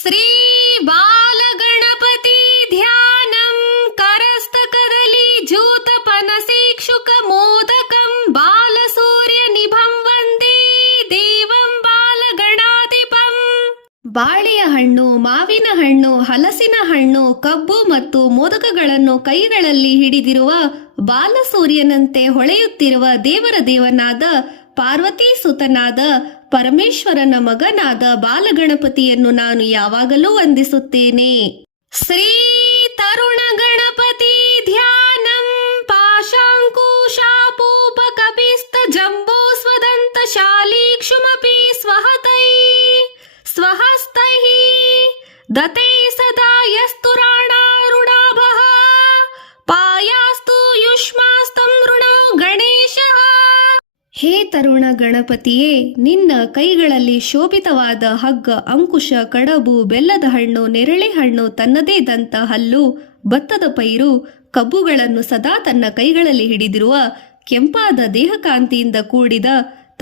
ಶ್ರೀ ಬಾಲಗಣಪತಿ ಧ್ಯಾನಂ ಕರಸ್ತಕದಲ್ಲಿ ಜೂತಪನಸೀಕ್ಷುಕ ಮೋದಕಂ ಬಾಲಸೂರ್ಯ ನಿಭಂ ವಂದೇ ದೇವಂ ಬಾಲಗಣಾಧಿಪಂ. ಬಾಳೆಯ ಹಣ್ಣು, ಮಾವಿನ ಹಣ್ಣು, ಹಲಸಿನ ಹಣ್ಣು, ಕಬ್ಬು ಮತ್ತು ಮೋದಕಗಳನ್ನು ಕೈಗಳಲ್ಲಿ ಹಿಡಿದಿರುವ ಬಾಲಸೂರ್ಯನಂತೆ ಹೊಳೆಯುತ್ತಿರುವ ದೇವರ ದೇವನಾದ ಪಾರ್ವತೀ ಸುತನಾದ ಪರಮೇಶ್ವರನ ಮಗನಾದ ಬಾಲಗಣಪತಿಯನ್ನು ನಾನು ಯಾವಾಗಲೂ ವಂದಿಸುತ್ತೇನೆ. ಶ್ರೀ ತರುಣ ಗಣಪತಿ ಧ್ಯಾನಂ ಪಾಶಾಂಕುಶಾಪೂಪ ಕಪಿಸ್ತ ಜಂಬೂ ಸ್ವದಂತ ಶಾಲೀಕ್ಷುಮಪಿ ಸ್ವಹಸ್ತೈ ದತೈ ಸದಾ ಯಸ್ತುರಾಣಾರುಣಾಭಃ ಪಾಯಾಸ್ತು ಯುಷ್ಮಾಸ್ತಂ ಋಣೋ ಗಣೇಶಃ. ಹೇ ತರುಣ ಗಣಪತಿಯೇ, ನಿನ್ನ ಕೈಗಳಲ್ಲಿ ಶೋಭಿತವಾದ ಹಗ್ಗ, ಅಂಕುಶ, ಕಡಬು, ಬೆಲ್ಲದ ಹಣ್ಣು, ನೆರಳೆ ಹಣ್ಣು, ತನ್ನದೇ ದಂತ, ಹಲ್ಲು, ಭತ್ತದ ಪೈರು, ಕಬ್ಬುಗಳನ್ನು ಸದಾ ತನ್ನ ಕೈಗಳಲ್ಲಿ ಹಿಡಿದಿರುವ ಕೆಂಪಾದ ದೇಹಕಾಂತಿಯಿಂದ ಕೂಡಿದ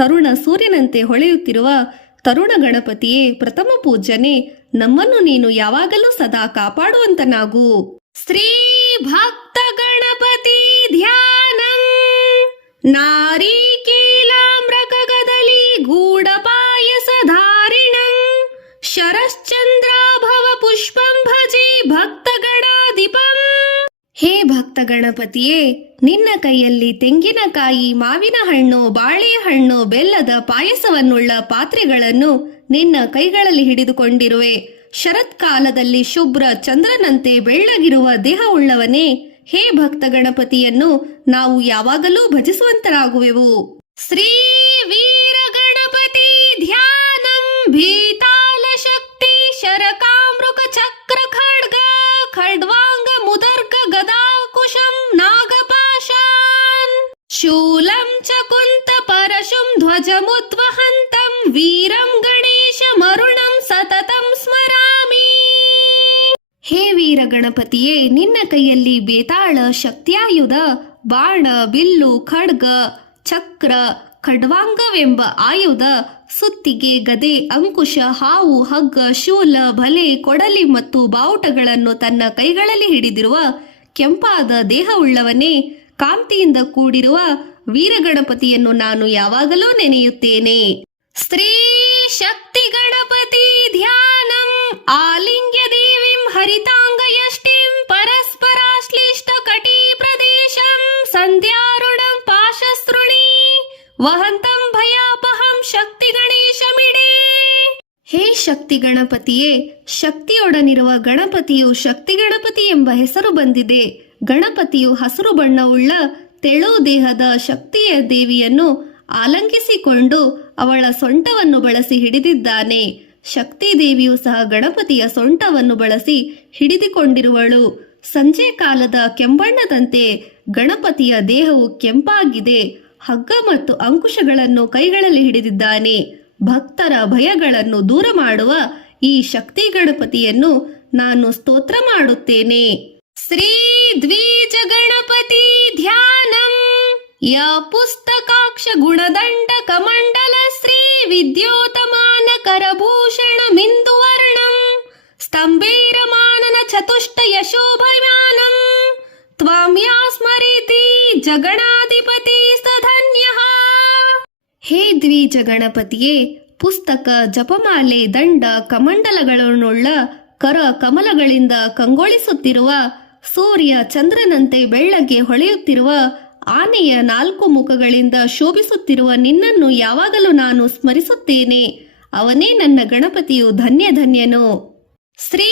ತರುಣ ಸೂರ್ಯನಂತೆ ಹೊಳೆಯುತ್ತಿರುವ ತರುಣ ಗಣಪತಿಯೇ, ಪ್ರಥಮ ಪೂಜ್ಯನೇ, ನಮ್ಮನ್ನು ನೀನು ಯಾವಾಗಲೂ ಸದಾ ಕಾಪಾಡುವಂತನಾಗು. ಶ್ರೀ ಭಕ್ತ ಗಣಪತಿ ಧ್ಯಾನಂ ನಾರೀಕೇಲಾಮ್ರಕಗದಲಿ ಗೂಢಪಾಯಸ ಧಾರಿಣಂ ಶರಶ್ಚಂದ್ರಾಭವ ಪುಷ್ಪಂ ಭಜೆ ಭಕ್ತಗಣಾಧಿಪಂ. ಹೇ ಭಕ್ತ ಗಣಪತಿಯೇ, ನಿನ್ನ ಕೈಯಲ್ಲಿ ತೆಂಗಿನಕಾಯಿ, ಮಾವಿನ ಹಣ್ಣು, ಬಾಳೆಹಣ್ಣು, ಬೆಲ್ಲದ ಪಾಯಸವನ್ನುಳ್ಳ ಪಾತ್ರೆಗಳನ್ನು ನಿನ್ನ ಕೈಗಳಲ್ಲಿ ಹಿಡಿದುಕೊಂಡಿರುವೆ. ಶರತ್ಕಾಲದಲ್ಲಿ ಶುಭ್ರ ಚಂದ್ರನಂತೆ ಬೆಳ್ಳಗಿರುವ ದೇಹವುಳ್ಳವನೇ, ಹೇ ಭಕ್ತ ಗಣಪತಿಯನ್ನು ನಾವು ಯಾವಾಗಲೂ ಭಜಿಸುವಂತರಾಗುವೆವು. ಶ್ರೀ ವೀರ ಗಣಪತಿ ಧ್ಯಾನಂ ಭೀತಾಲ ಶಕ್ತಿ ಶರಕಾಮೃಕ ಚಕ್ರ ಖಡ್ಗ ಖಡ್ವಾಂಗ ಮುದರ್ಕ ಗದಾ ಕುಶಂ ನಾಗಪಾಶಾನ್ ಶೂಲಂ ಚ ಕುಂತ ಪರಶುಂ ಧ್ವಜಮುದ್ವಹಂತಂ ವೀರಂ ಗಣೇಶ ಮರುಣಂ ಸತತಂ ಸ್ಮರಾಮಿ. ಹೇ ವೀರ ಗಣಪತಿಯೇ, ನಿನ್ನ ಕೈಯಲ್ಲಿ ಬೇತಾಳ, ಶಕ್ತಿಯಾಯುಧ, ಬಾಣ, ಬಿಲ್ಲು, ಖಡ್ಗ, ಚಕ್ರ, ಖಡ್ವಾಂಗವೆಂಬ ಆಯುಧ, ಸುತ್ತಿಗೆ, ಗದೆ, ಅಂಕುಶ, ಹಾವು, ಹಗ್ಗ, ಶೂಲ, ಬಲೆ, ಕೊಡಲಿ ಮತ್ತು ಬಾವುಟಗಳನ್ನು ತನ್ನ ಕೈಗಳಲ್ಲಿ ಹಿಡಿದಿರುವ ಕೆಂಪಾದ ದೇಹವುಳ್ಳವನೇ, ಕಾಂತಿಯಿಂದ ಕೂಡಿರುವ ವೀರಗಣಪತಿಯನ್ನು ನಾನು ಯಾವಾಗಲೂ ನೆನೆಯುತ್ತೇನೆ. ಸ್ತ್ರೀ ಶಕ್ತಿ ಗಣಪತಿ ಧ್ಯಾನಂ ಆಲಿಂಗ್ಯ ದೇವಿಂ ಹರಿತಾಂಗಯಷ್ಟಿಂ ಪರಸ್ಪರಾಶ್ಲಿಷ್ಟ ಕಟಿ ಪ್ರದೇಶಂ ಸಂಧ್ಯಾರುಣಂ ಪಾಶಸ್ತೃಣಿ ವಹಂತಂ ಭಯಾಪಹಂ ಶಕ್ತಿ ಗಣೇಶಮಿಡೆ. ಹೇ ಶಕ್ತಿ ಗಣಪತಿಯೇ, ಶಕ್ತಿಯೊಡನಿರುವ ಗಣಪತಿಯು ಶಕ್ತಿ ಗಣಪತಿ ಎಂಬ ಹೆಸರು ಬಂದಿದೆ. ಗಣಪತಿಯು ಹಸಿರು ಬಣ್ಣವುಳ್ಳ ತೆಳು ದೇಹದ ಶಕ್ತಿಯ ದೇವಿಯನ್ನು ಆಲಂಗಿಸಿಕೊಂಡು ಅವಳ ಸೊಂಟವನ್ನು ಬಳಸಿ ಹಿಡಿದಿದ್ದಾನೆ. ಶಕ್ತಿ ದೇವಿಯು ಸಹ ಗಣಪತಿಯ ಸೊಂಟವನ್ನು ಬಳಸಿ ಹಿಡಿದುಕೊಂಡಿರುವಳು. ಸಂಜೆ ಕಾಲದ ಕೆಂಬಣ್ಣದಂತೆ ಗಣಪತಿಯ ದೇಹವು ಕೆಂಪಾಗಿದೆ. ಹಗ್ಗ ಮತ್ತು ಅಂಕುಶಗಳನ್ನು ಕೈಗಳಲ್ಲಿ ಹಿಡಿದಿದ್ದಾನೆ. ಭಕ್ತರ ಭಯಗಳನ್ನು ದೂರ ಮಾಡುವ ಈ ಶಕ್ತಿ ಗಣಪತಿಯನ್ನು ನಾನು ಸ್ತೋತ್ರ ಮಾಡುತ್ತೇನೆ. ಶ್ರೀ ದ್ವಿಜ ಗಣಪತಿ ಧ್ಯಾನಂ ಯ ಪುಸ್ತಕಾಕ್ಷ ಗುಣದಂಡ ಕಮಂಡಲ ಶ್ರೀ ವಿದ್ಯೋತಮಾನ ಕರಭೂಷಣ ಮಿಂದುವರ್ಣಂ ಸ್ತಂಭೈರಮಾನನ ಚತುಷ್ಟ ಯಶೋಭಮಾನಂ ತ್ವಾಂ ಯಾ ಸ್ಮರಿತಿ ಜಗಣಾಧಿಪತಿ ಸಧನ್ಯಃ. ಹೇ ದ್ವಿಜ ಗಣಪತಿಯೇ, ಪುಸ್ತಕ, ಜಪಮಾಲೆ, ದಂಡ, ಕಮಂಡಲಗಳನ್ನುಳ್ಳ ಕರ ಕಮಲಗಳಿಂದ ಕಂಗೊಳಿಸುತ್ತಿರುವ ಸೂರ್ಯ ಚಂದ್ರನಂತೆ ಬೆಳ್ಳಗೆ ಹೊಳೆಯುತ್ತಿರುವ ಆನೆಯ 4 ಮುಖಗಳಿಂದ ಶೋಭಿಸುತ್ತಿರುವ ನಿನ್ನನ್ನು ಯಾವಾಗಲೂ ನಾನು ಸ್ಮರಿಸುತ್ತೇನೆ. ಅವನೇ ನನ್ನ ಗಣಪತಿಯು ಧನ್ಯಧನ್ಯನು. ಶ್ರೀ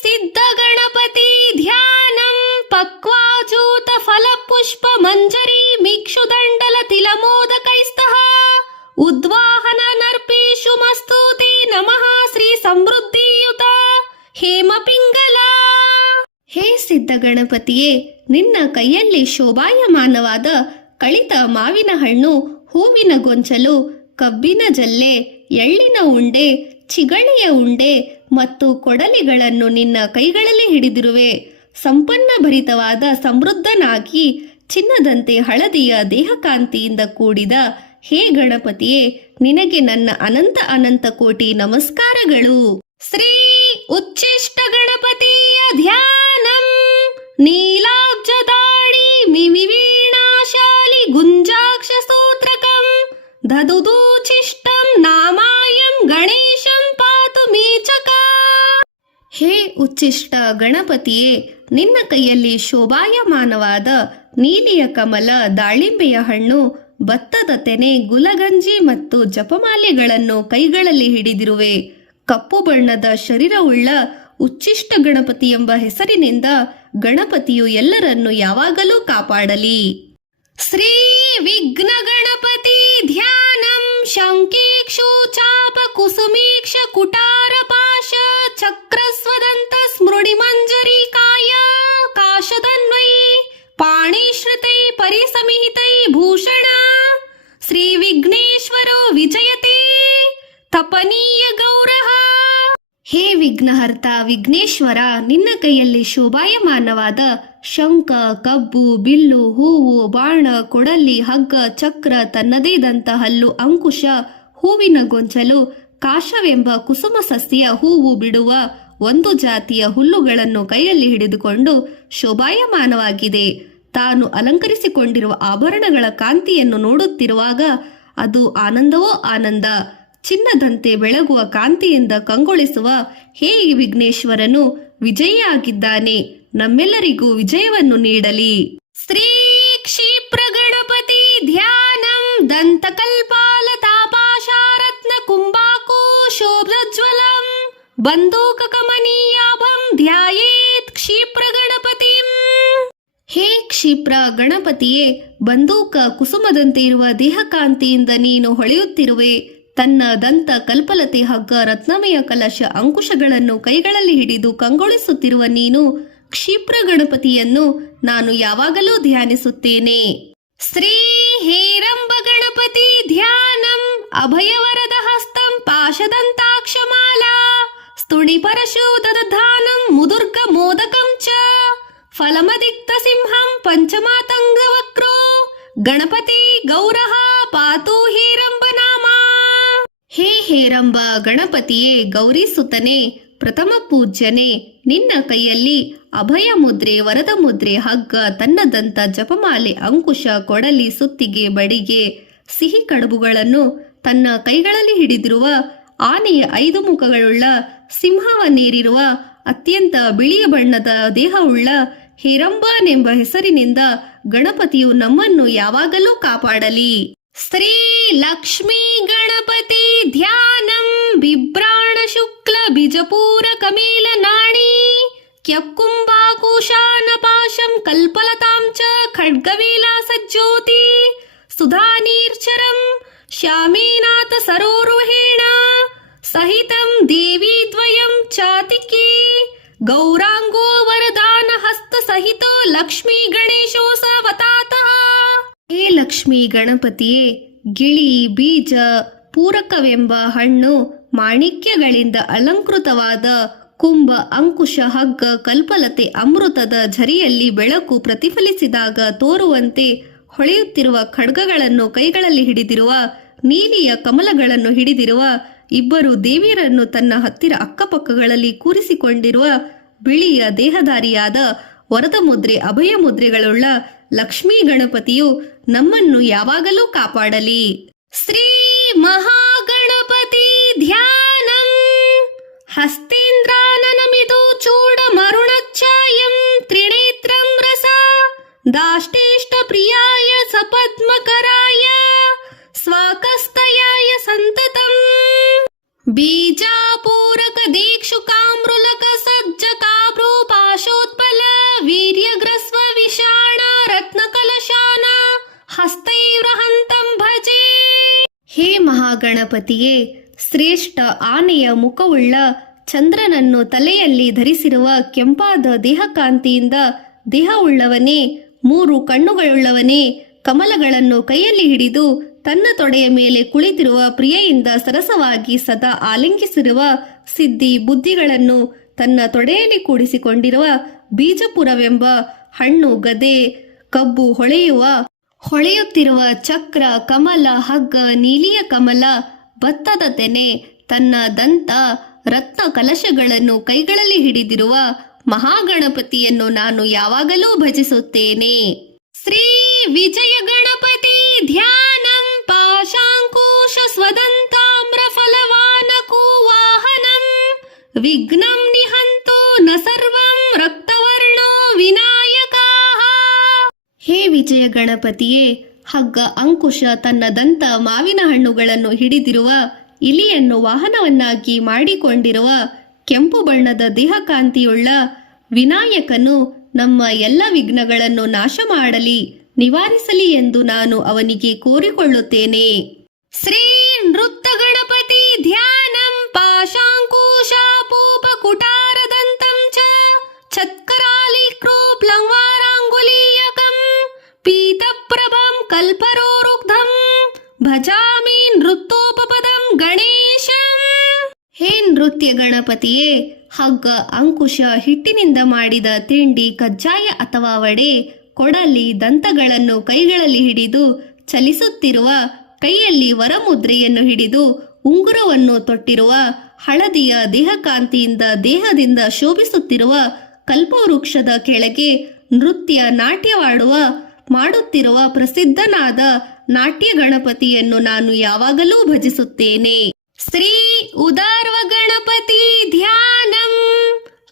ಸಿದ್ಧ ಗಣಪತಿ ಧ್ಯಾನಂ ಪಕ್ವಾಜೂತ ಫಲ ಪುಷ್ಪ ಮಂಜರಿ ಮಿಕ್ಷುದಂಡಲ ತಿಲಮೋದಕೈಸ್ತಃ ಉದ್ವಾಹನ ನರ್ಪೇಶು ಮಸ್ತೂತಿ ನಮಃ ಶ್ರೀ ಸಮೃದ್ಧಿಯುತ ಹೇಮ ಪಿಂಗಲ. ಹೇ ಸಿದ್ಧ ಗಣಪತಿಯೇ, ನಿನ್ನ ಕೈಯಲ್ಲಿ ಶೋಭಾಯಮಾನವಾದ ಕಳಿತ ಮಾವಿನ ಹಣ್ಣು, ಹೂವಿನ ಗೊಂಚಲು, ಕಬ್ಬಿನ ಜಲ್ಲೆ, ಎಳ್ಳಿನ ಉಂಡೆ, ಚಿಗಳೆಯ ಉಂಡೆ ಮತ್ತು ಕೊಡಲಿಗಳನ್ನು ನಿನ್ನ ಕೈಗಳಲ್ಲಿ ಹಿಡಿದಿರುವೆ. ಸಂಪನ್ನ ಭರಿತವಾದ ಸಮೃದ್ಧನಾಗಿ ಚಿನ್ನದಂತೆ ಹಳದಿಯ ದೇಹಕಾಂತಿಯಿಂದ ಕೂಡಿದ ಹೇ ಗಣಪತಿಯೇ, ನಿನಗೆ ನನ್ನ ಅನಂತ ಅನಂತ ಕೋಟಿ ನಮಸ್ಕಾರಗಳು. ಶ್ರೀ ಉಚ್ಚಿಷ್ಟ ಗಣಪತಿಯ ಧ್ಯಾನಂ ನೀಲಾಬ್ಜದಾಡಿ ಮಿಮಿವೀಣಾಶಾಲಿ ಗುಂಜಾಕ್ಷ ಸೂತ್ರಕಂ ದದುದೂಚಿಷ್ಟಂ ನಾಮಾಯಂ ಗಣೇಶಂ ಪಾತು ಮೀಚಕ. ಹೇ ಉಚ್ಚಿಷ್ಟ ಗಣಪತಿಯೇ, ನಿನ್ನ ಕೈಯಲ್ಲಿ ಶೋಭಾಯಮಾನವಾದ ನೀಲಿಯ ಕಮಲ, ದಾಳಿಂಬೆಯ ಹಣ್ಣು, ಭತ್ತದ ತೆನೆ, ಗುಲಗಂಜಿ ಮತ್ತು ಜಪಮಾಲೆಗಳನ್ನು ಕೈಗಳಲ್ಲಿ ಹಿಡಿದಿರುವೆ. ಕಪ್ಪು ಬಣ್ಣದ ಶರೀರವುಳ್ಳ ಉಚ್ಚಿಷ್ಟ ಗಣಪತಿ ಎಂಬ ಹೆಸರಿನಿಂದ ಗಣಪತಿಯು ಎಲ್ಲರನ್ನು ಯಾವಾಗಲೂ ಕಾಪಾಡಲಿ. ಶ್ರೀ ವಿಘ್ನ ಗಣಪತಿ ಧ್ಯಾನಂ ಶಂಕೀಕ್ಷು ಚಾಪ ಕುಸುಮೀಕ್ಷ ಕುಟಾರ ಪಾಶ ಚಕ್ರಸ್ವದಂತ ಸ್ಮೃಡಿ ಮಂಜರಿ ಕಾಯ ಕಾಶದನ್ವಯಿ ಪಾಣಿಶ್ರುತೈ ಪರಿಸಮಿಹಿತೈ ಭೂಷಣ ಶ್ರೀ ವಿಘ್ನೇಶ್ವರೋ ವಿಜಯತೆ ತಪನೀಯ ಗೌರಹ. ಹೇ ವಿಘ್ನಹರ್ತ ವಿಘ್ನೇಶ್ವರ, ನಿನ್ನ ಕೈಯಲ್ಲಿ ಶೋಭಾಯಮಾನವಾದ ಶಂಖ, ಕಬ್ಬು, ಬಿಲ್ಲು, ಹೂವು, ಬಾಣ, ಕೊಡಲಿ, ಹಗ್ಗ, ಚಕ್ರ, ತನ್ನದೇ ದಂತ, ಹಲ್ಲು, ಅಂಕುಶ, ಹೂವಿನ ಗೊಂಚಲು, ಕಾಶವೆಂಬ ಕುಸುಮ ಸಸ್ಯ ಹೂವು ಬಿಡುವ ಒಂದು ಜಾತಿಯ ಹುಲ್ಲುಗಳನ್ನು ಕೈಯಲ್ಲಿ ಹಿಡಿದುಕೊಂಡು ಶೋಭಾಯಮಾನವಾಗಿದೆ. ತಾನು ಅಲಂಕರಿಸಿಕೊಂಡಿರುವ ಆಭರಣಗಳ ಕಾಂತಿಯನ್ನು ನೋಡುತ್ತಿರುವಾಗ ಅದು ಆನಂದವೋ ಆನಂದ. ಚಿನ್ನದಂತೆ ಬೆಳಗುವ ಕಾಂತಿಯಿಂದ ಕಂಗೊಳಿಸುವ ಹೇ ವಿಘ್ನೇಶ್ವರನು ವಿಜಯಿಯಾಗಿದ್ದಾನೆ. ನಮ್ಮೆಲ್ಲರಿಗೂ ವಿಜಯವನ್ನು ನೀಡಲಿ. ಶ್ರೀ ಕ್ಷಿಪ್ರ ಗಣಪತಿ ಧ್ಯಾನಂ ದಂತಕಲ್ಪಾಲ ತಾಪಾಶಾರತ್ನ ಕುಂಭಾಕು ಶೋಭಜ್ವಲಂ ಬಂದೂಕ ಕಮನೀಯಾಭಂ ಧ್ಯಾಯೇತ್ ಕ್ಷಿಪ್ರ ಗಣಪತಿಂ. ಹೇ ಕ್ಷಿಪ್ರ ಗಣಪತಿಯೇ, ಬಂದೂಕ ಕುಸುಮದಂತೆ ಇರುವ ದೇಹಕಾಂತಿಯಿಂದ ನೀನು ಹೊಳೆಯುತ್ತಿರುವೆ. ತನ್ನ ದಂತ ಕಲ್ಪಲತೆ, ಹಗ್ಗ, ರತ್ನಮಯ ಕಲಶ, ಅಂಕುಶಗಳನ್ನು ಕೈಗಳಲ್ಲಿ ಹಿಡಿದು ಕಂಗೊಳಿಸುತ್ತಿರುವ ನೀನು ಕ್ಷಿಪ್ರ ಗಣಪತಿಯನ್ನು ನಾನು ಯಾವಾಗಲೂ ಧ್ಯಾನಿಸುತ್ತೇನೆ. ಶ್ರೀ ಹೇರಂಬ ಗಣಪತಿ ಧ್ಯಾನಂ ಅಭಯವರದ ಹಸ್ತಂ ಪಾಶದಂತಾಕ್ಷಮಾಲಾ ಸ್ತುಣಿ ಪರಶು ದದಧಾನಂ ಮುದುರ್ಗ ಮೋದಕಂ ಚ ಫಲಮದಿಕ್ತ ಸಿಂಹಂ ಪಂಚಮಾತಂಗ ವಕ್ರೋ ಗಣಪತಿ ಗೌರಹ ಪಾತು ಹೇರಂಬ ನಾಮ. ಹೇ ಹೇರಂಬ ಗಣಪತಿಯೇ, ಗೌರೀಸುತನೇ, ಪ್ರಥಮ ಪೂಜ್ಯನೇ, ನಿನ್ನ ಕೈಯಲ್ಲಿ ಅಭಯ ಮುದ್ರೆ, ವರದ ಮುದ್ರೆ, ಹಗ್ಗ, ತನ್ನದಂತ, ಜಪಮಾಲೆ, ಅಂಕುಶ, ಕೊಡಲಿ, ಸುತ್ತಿಗೆ, ಬಡಿಗೆ, ಸಿಹಿ ಕಡುಬುಗಳನ್ನು ತನ್ನ ಕೈಗಳಲ್ಲಿ ಹಿಡಿದಿರುವ ಆನೆಯ 5 ಮುಖಗಳುಳ್ಳ ಸಿಂಹವನ್ನೇರಿರುವ ಅತ್ಯಂತ ಬಿಳಿಯ ಬಣ್ಣದ ದೇಹವುಳ್ಳ ಹೇರಂಬನೆಂಬ ಹೆಸರಿನಿಂದ ಗಣಪತಿಯು ನಮ್ಮನ್ನು ಯಾವಾಗಲೂ ಕಾಪಾಡಲಿ. ಶ್ರೀ ಲಕ್ಷ್ಮೀ ಗಣಪತಿ ಧ್ಯಾನಂ ಬಿಭ್ರಾಣ ಶುಕ್ಲ ಬಿಜಪೂರ ಕಮೇಲ ನಾಣಿ ಕ್ಯಕ್ಕುಂಭಾಕುಶಾನ ಪಾಶಂ ಕಲ್ಪಲತಾಂ ಚ ಖಡ್ಗವಿಲಾಸ ಜ್ಯೋತಿ ಸುಧಾನೀರ್ಚರಂ ಶ್ಯಾಮೇನಾಥ ಸರೋರುಹೇಣ ಸಹಿತಂ ದೇವಿ ದ್ವಯಂ ಚಾತಿಕಿ ಗೌರಾಂಗೋ ವರದಾನ ಹಸ್ತ ಸಹಿತೋ ಲಕ್ಷ್ಮೀ ಗಣೇಶೋಸವತಾತಃ. ಹೇ ಲಕ್ಷ್ಮೀ ಗಣಪತಿಯೇ, ಗಿಳಿ, ಬೀಜ, ಪೂರಕವೆಂಬ ಹಣ್ಣು, ಮಾಣಿಕ್ಯಗಳಿಂದ ಅಲಂಕೃತವಾದ ಕುಂಭ, ಅಂಕುಶ, ಹಗ್ಗ, ಕಲ್ಪಲತೆ, ಅಮೃತದ ಝರಿಯಲ್ಲಿ ಬೆಳಕು ಪ್ರತಿಫಲಿಸಿದಾಗ ತೋರುವಂತೆ ಹೊಳೆಯುತ್ತಿರುವ ಖಡ್ಗಗಳನ್ನು ಕೈಗಳಲ್ಲಿ ಹಿಡಿದಿರುವ, ನೀಲಿಯ ಕಮಲಗಳನ್ನು ಹಿಡಿದಿರುವ ಇಬ್ಬರು ದೇವಿಯರನ್ನು ತನ್ನ ಹತ್ತಿರ ಅಕ್ಕಪಕ್ಕಗಳಲ್ಲಿ ಕೂರಿಸಿಕೊಂಡಿರುವ, ಬಿಳಿಯ ದೇಹಧಾರಿಯಾದ ವರದ ಮುದ್ರೆ, ಅಭಯ ಮುದ್ರೆಗಳುಳ್ಳ ಲಕ್ಷ್ಮೀ ಗಣಪತಿಯು ನಮ್ಮನ್ನು ಯಾವಾಗಲೂ ಕಾಪಾಡಲಿ. ಶ್ರೀ ಮಹಾಗಣಪತಿ ಧ್ಯಾನಂ ಹಸ್ತೇಂದ್ರಾನನಮಿದು ಚೂಡ ಮರುಣಚ್ಛಾಯಂ ತ್ರಿನೇತ್ರಂ ರಸ ದಾಷ್ಟೇಷ್ಟ ಪ್ರಿಯಾಯ ಸಪದ್ಮಕರಾಯ ಸ್ವಾಕಸ್ತಯಾಯ ಸಂತತಂ ಬೀಜಾಪೂರಕ ದೀಕ್ಷು ಕಾಮೃಲಕ ಸಜ್ಜ ಕಾಭ್ರೂ ಪಾಶೋತ್ಪಲ ವೀರ್ಯಗ್ರಸ್ವ ವಿಷಾಣ ರತ್ನಕಲಶಾನ ಹಸ್ತೈವ್ರಹಂತಂ ಭಜೆ. ಹೇ ಮಹಾಗಣಪತಿಯೇ, ಶ್ರೇಷ್ಠ ಆನೆಯ ಮುಖವುಳ್ಳ, ಚಂದ್ರನನ್ನು ತಲೆಯಲ್ಲಿ ಧರಿಸಿರುವ, ಕೆಂಪಾದ ದೇಹಕಾಂತಿಯಿಂದ ದೇಹವುಳ್ಳವನೇ, 3 ಕಣ್ಣುಗಳುಳ್ಳವನೇ, ಕಮಲಗಳನ್ನು ಕೈಯಲ್ಲಿ ಹಿಡಿದು ತನ್ನ ತೊಡೆಯ ಮೇಲೆ ಕುಳಿತಿರುವ, ಪ್ರಿಯೆಯಿಂದ ಸರಸವಾಗಿ ಸದಾ ಆಲಿಂಗಿಸಿರುವ, ಸಿದ್ಧಿ ಬುದ್ಧಿಗಳನ್ನು ತನ್ನ ತೊಡೆಯಲ್ಲಿ ಕೂಡಿಸಿಕೊಂಡಿರುವ, ಬೀಜಪುರವೆಂಬ ಹಣ್ಣು, ಗದೆ, ಕಬ್ಬು ಹೊಳೆಯುತ್ತಿರುವ ಚಕ್ರ, ಕಮಲ, ಹಗ್ಗ, ನೀಲಿಯ ಕಮಲ, ಭತ್ತದ ತೆನೆ, ತನ್ನ ದಂತ, ರತ್ನ ಕಲಶಗಳನ್ನು ಕೈಗಳಲ್ಲಿ ಹಿಡಿದಿರುವ ಮಹಾಗಣಪತಿಯನ್ನು ನಾನು ಯಾವಾಗಲೂ ಭಜಿಸುತ್ತೇನೆ. ಶ್ರೀ ವಿಜಯ ಗಣಪತಿ ಧ್ಯಾನಂ ಪಾಶಾಂಕುಶ ಸ್ವದಂತಾಮ್ರ ಫಲವಾನಕೂ ವಾಹನಂ ವಿಘ್ನಂ ನಿಹಂತು ನ ಸರ್ವಂ ರಕ್ತವರ್ಣೋ ವಿನಾಯಕಾಃ. ಹೇ ವಿಜಯ ಗಣಪತಿಯೇ, ಹಗ್ಗ ಅಂಕುಶ ತನ್ನ ದಂತ ಮಾವಿನ ಹಣ್ಣುಗಳನ್ನು ಹಿಡಿದಿರುವ ಇಲಿಯನ್ನು ವಾಹನವನ್ನಾಗಿ ಮಾಡಿಕೊಂಡಿರುವ ಕೆಂಪು ಬಣ್ಣದ ದೇಹಕಾಂತಿಯುಳ್ಳ ವಿನಾಯಕನು ನಮ್ಮ ಎಲ್ಲ ವಿಘ್ನಗಳನ್ನು ನಾಶ ಮಾಡಲಿ, ನಿವಾರಿಸಲಿ ಎಂದು ನಾನು ಅವನಿಗೆ ಕೋರಿಕೊಳ್ಳುತ್ತೇನೆ. ಶ್ರೀ ನೃತ್ಯ ಗಣಪತಿ ಧ್ಯಾನಂ ಪಾಶಾಂಕುಶಾಪೂಪ ಕುಟಾರದಂತಂ ಚ ಚತ್ಕರಾಲಿ ಕ್ರೋಪ್ ಲಂವಾರಾಂಗುಲೀಯಕಂ ಪೀತಪ್ರಭಂ ಕಲ್ಪರೋರುಗ್ಧಂ ಭಜಾಮಿ ನೃತ್ಯೋಪಪದಂ ಗಣೇಶಂ. ಹೇ ನೃತ್ಯ ಗಣಪತಿಯೇ, ಹಗ್ಗ ಅಂಕುಶ ಹಿಟ್ಟಿನಿಂದ ಮಾಡಿದ ತಿಂಡಿ ಕಜ್ಜಾಯ ಅಥವಾ ವಡೆ ಕೊಡಲಿ ದಂತಗಳನ್ನು ಕೈಗಳಲ್ಲಿ ಹಿಡಿದು ಚಲಿಸುತ್ತಿರುವ, ಕೈಯಲ್ಲಿ ವರಮುದ್ರೆಯನ್ನು ಹಿಡಿದು ಉಂಗುರವನ್ನು ತೊಟ್ಟಿರುವ, ಹಳದಿಯ ದೇಹಕಾಂತಿಯಿಂದ ದೇಹದಿಂದ ಶೋಭಿಸುತ್ತಿರುವ ಕಲ್ಪವೃಕ್ಷದ ಕೆಳಗೆ ನೃತ್ಯ ನಾಟ್ಯವಾಡುವ ಮಾಡುತ್ತಿರುವ ಪ್ರಸಿದ್ಧನಾದ ನಾಟ್ಯ ಗಣಪತಿಯನ್ನು ನಾನು ಯಾವಾಗಲೂ ಭಜಿಸುತ್ತೇನೆ. ಶ್ರೀ ಉದಾರ್ವ ಗಣಪತಿ ಧ್ಯಾನಂ